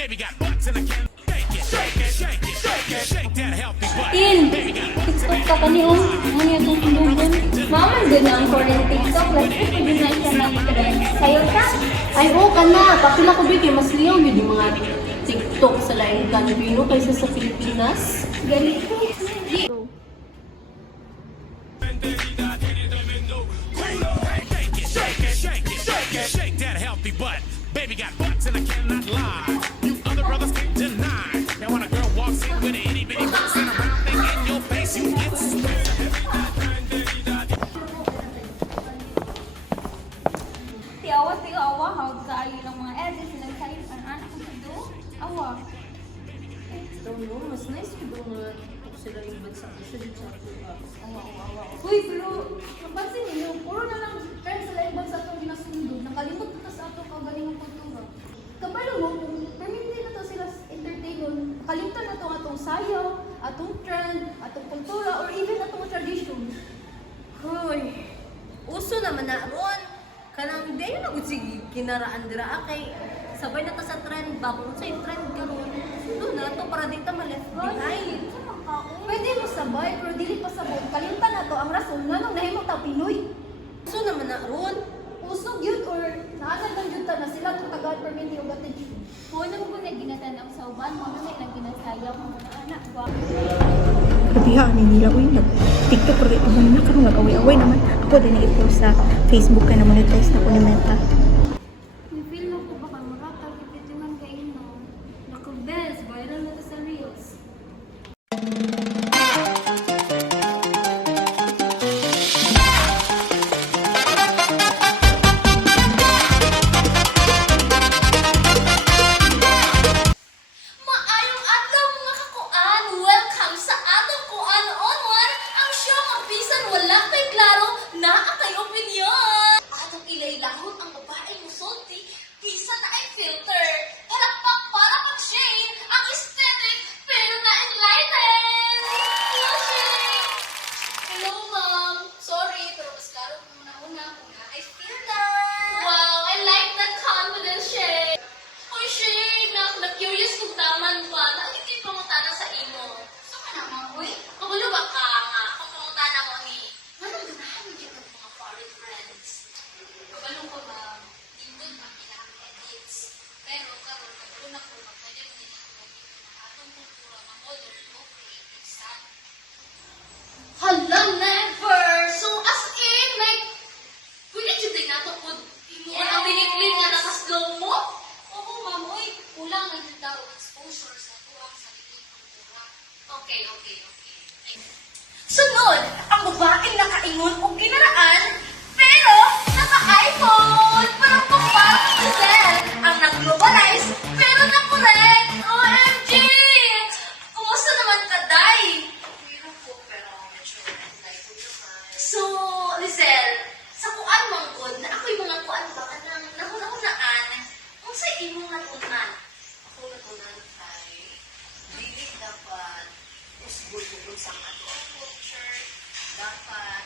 Baby got butts in a can. Shake it, shake it, shake it, shake it, shake that healthy butt. Tin, TikTok ka kaniyong ano itong tulugan. Maman din ang foreign TikTok. Like, ito din na siya nag-trend. Sayo ka? Ay, oo ka na. Kapila ko bigay, mas liyaw yun yung mga TikTok sa laing Pilipino kaysa sa Pilipinas. Galing ko. Shake that healthy butt. Baby got butts and I cannot lie. You other brothers can't deny. Now when a girl walks in with an itty bitty butts and a round thing in your face, you get smacked. Tiawa, how kayo ng mga edits na kayo ang anak ko sa do? Awa. Don't know, mas nice ko doon nga TikTok sila yung bansa ko siya dito sa Awa. Awa. Uy, pero napansin niyo, puro na lang trend sa laibag sa itong ginasundod. Nakalimot na sa ato kagaling ng kultura. Kabalo mo, kung permitted na to sila entertain nun, kalimutan na to atong sayaw, atong trend, atong kultura, or even atong tradition. Hoy, uso naman na ron. Kanang hindi yun ako sige kinaraan dira kay sabay na ta sa trend ba kung sa trend karon. Doon na to para di ta ma-left behind. Pwede mo sabay, pero dili pa sabay. Kalimutan na to ang rason nga nung nahimong ta Pinoy. Uso naman na ron. Usog yun or naanad lang yun ta na sila itong taga-permit yung attention. Kung ano po na ginatanang sa uban, mga may nang ginasayang mga anak. Kabiha ni nila uy nag-TikTok pero ako na karon nag-away-away naman. Ako din i-post sa Facebook kay na monetize na ko ni Meta. May feel mo po baka marata, kititingan kayo no. Naku-best, viral na to sa Reels. Maayong adlaw mga kakuan! Welcome sa atong kuan onwan! Ang show ang bisan wala kay klaro na kay opinyon! Atong ilaylahon ang babaeng musulti bisan na ay filter. Palakpak para pag shade ang aesthetic pero na enlighten! Hello, Shane! Hello, ma'am! Sorry, pero mas klaro ko muna kung na ay filter! Wow, I like that confidence, Shane! Uy, Shane! Na-curious kung taman ba? Nakikita mo tanong sa imo. So ka naman, uy? Kagulo ba ka nga? Kung pumunta na mo ni... Anong ganahan mo dito mga foreign friends? Kabalong ko ba? Indon ba kailangan edits? Pero karon kagulo na ko ba pwede mo din ako magiging ng atong kultura ng modern o creative style. Hala, never! So, as in, like, pwede dyan din nato kung imuon ang binikling nga nasa slow mo? Oo, ma'am. Uy, kulang na din daw exposure sa tuwang sariling kultura. Okay. Sunod, ang babaeng nakaingon o ginaraan, pero naka-iPhone! Parang pagparang Giselle, ang nag-globalize, pero na-correct! OMG! Kumusta naman ka, Day? Meron po, pero medyo enlightened naman. So, Lizelle, sa kuan manggod, na ako'y mga kuan ba ka nang nahuna-hunaan, kung sa imo nga tunan? Ako natunan kay, dili dapat usbul-bul sa ato ang culture, dapat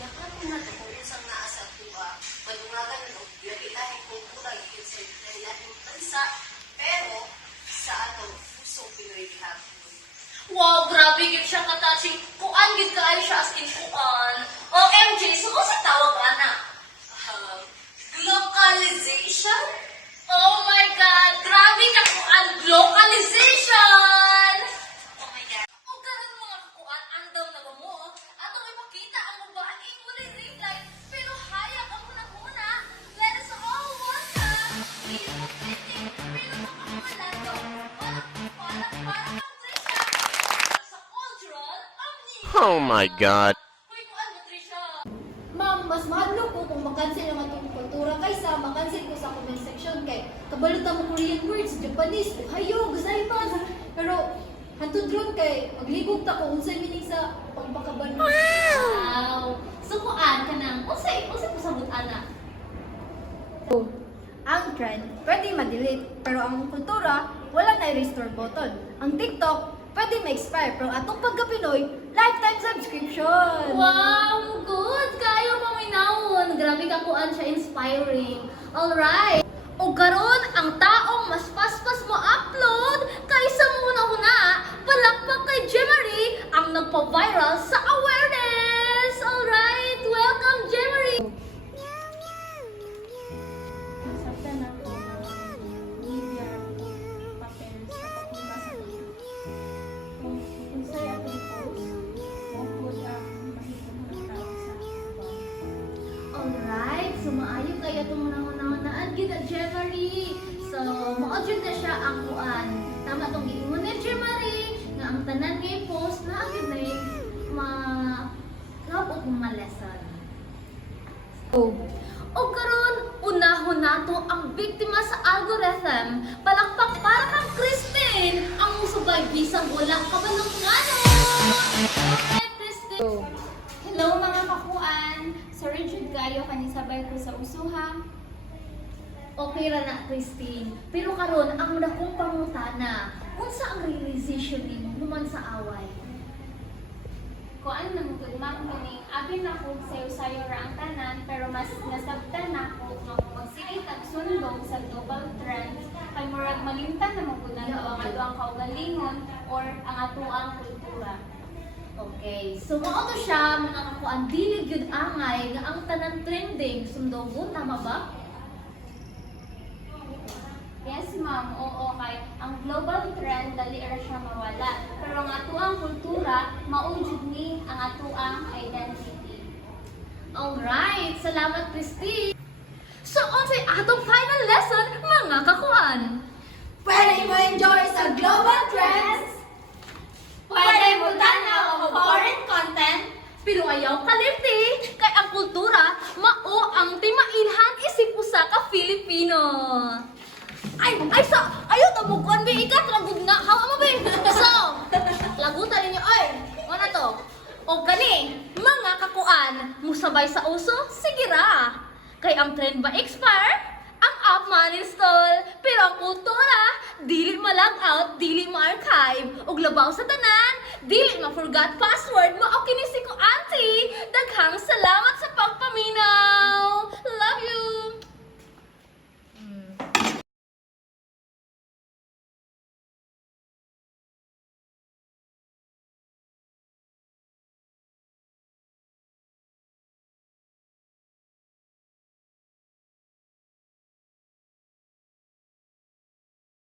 yakan mo na ito kung isang naasa tuwa, madungagan o lahi-lahing kultura, higit sa lahi-lahing bansa, pero sa atong pusong Pinoy gihapon. Wow, grabe gid siya ka-touching. Kuan gid kaayo siya as in kuan. OMG, so sa tawag ana? Globalization? Oh my God! Grabe ka kuan! Globalization! Oh my God! O karon mga kuan, andaw na ba mo? Atong ipakita ang babaeng walay ring light, pero hayag ang unang-una. Let us all welcome! Ipag-fitting, pero makamalado. Parang Trisha! Sa cultural, Oh my God. Uy, kuan mo, Trisha! Ma'am, mas mahadlo ko kung makansil naman itong kultura kaysa makansil ko sa comment section kay kabalutan mo Korean words, Japanese, hayo, gozaimasu. Pero hantod ron kay maglibog ta ko unsay meaning sa pagpakaban. Wow! So kuan ka nang, unsay pasabot ana? Ang trend, pwede ma-delete, pero ang kultura, wala na i-restore button. Ang TikTok, pwede ma-expire, pero atong pagka-Pinoy, lifetime subscription! Wow! Good! Kayo paminawon! Grabe ka kuan siya, inspiring. Alright! O karon ang taong ang mas paspas mo upload kaysa mo huna-huna. Palakpak kay Jemary ang nagpa-viral sa awareness. Alright, welcome Jemary. Nasabtan ako ng media papel sa pagpunta sa iyo. Kung sa'yo ako i-post, mapod ang mahitong mga tao sa ibang. Alright, so maayo kaya itong nangunaan gid Jemary. So, maudyon na siya ang kuan. Tama itong giingon ni Jemary nga ang tanan nga post na agad na labot mga lesson. O karon unahon nato ang biktima sa algorithm. Palakpak para kang Christine ang musubay bisang wala kabalungano. Christine. Hello mga kakuan! Sorry jud kayo kanisabay ko sa usuha. Okay ra na, Christine. Pero karon ang dakong pangutana, unsa ang realization nimo human sa away? Kuan na mo ma'am kining abin na ko sayo-sayo ra ang tanan pero mas nasabtan nako nga magsigay tag sundong sa global trends kay murag malimtan na mo gud ang ato ang kaugalingon or ang ato ang kultura. Okay, so mao to siya mga kakuan dili gyud angay nga ang tanan trending sundong tama ba? Yes ma'am, oo kay ang global trend dali ra siya mawala pero ang ato ang kultura maujud ni ang ato ang identity. Alright, salamat Christine. So unsay atong final lesson mga kakuan? Pwede mo enjoy sa global trends. Pwede mo tanaw ang foreign content, pero ayaw kalipti kay ang kultura mao ang timailhan isip usa ka Filipino. Ayaw to mo kuan be ikat lagud na. Hawa mo be. So, lagutan ninyo oy. Ano to? O kani, mga kakuan, musabay sa uso, sige ra. Kay ang trend ba expire? Ang app man install, pero ang kultura, dili ma-log out, dili ma-archive, ug labaw sa tanan, dili ma-forgot password, mao kini si ko auntie. Daghang salamat sa pagpaminaw.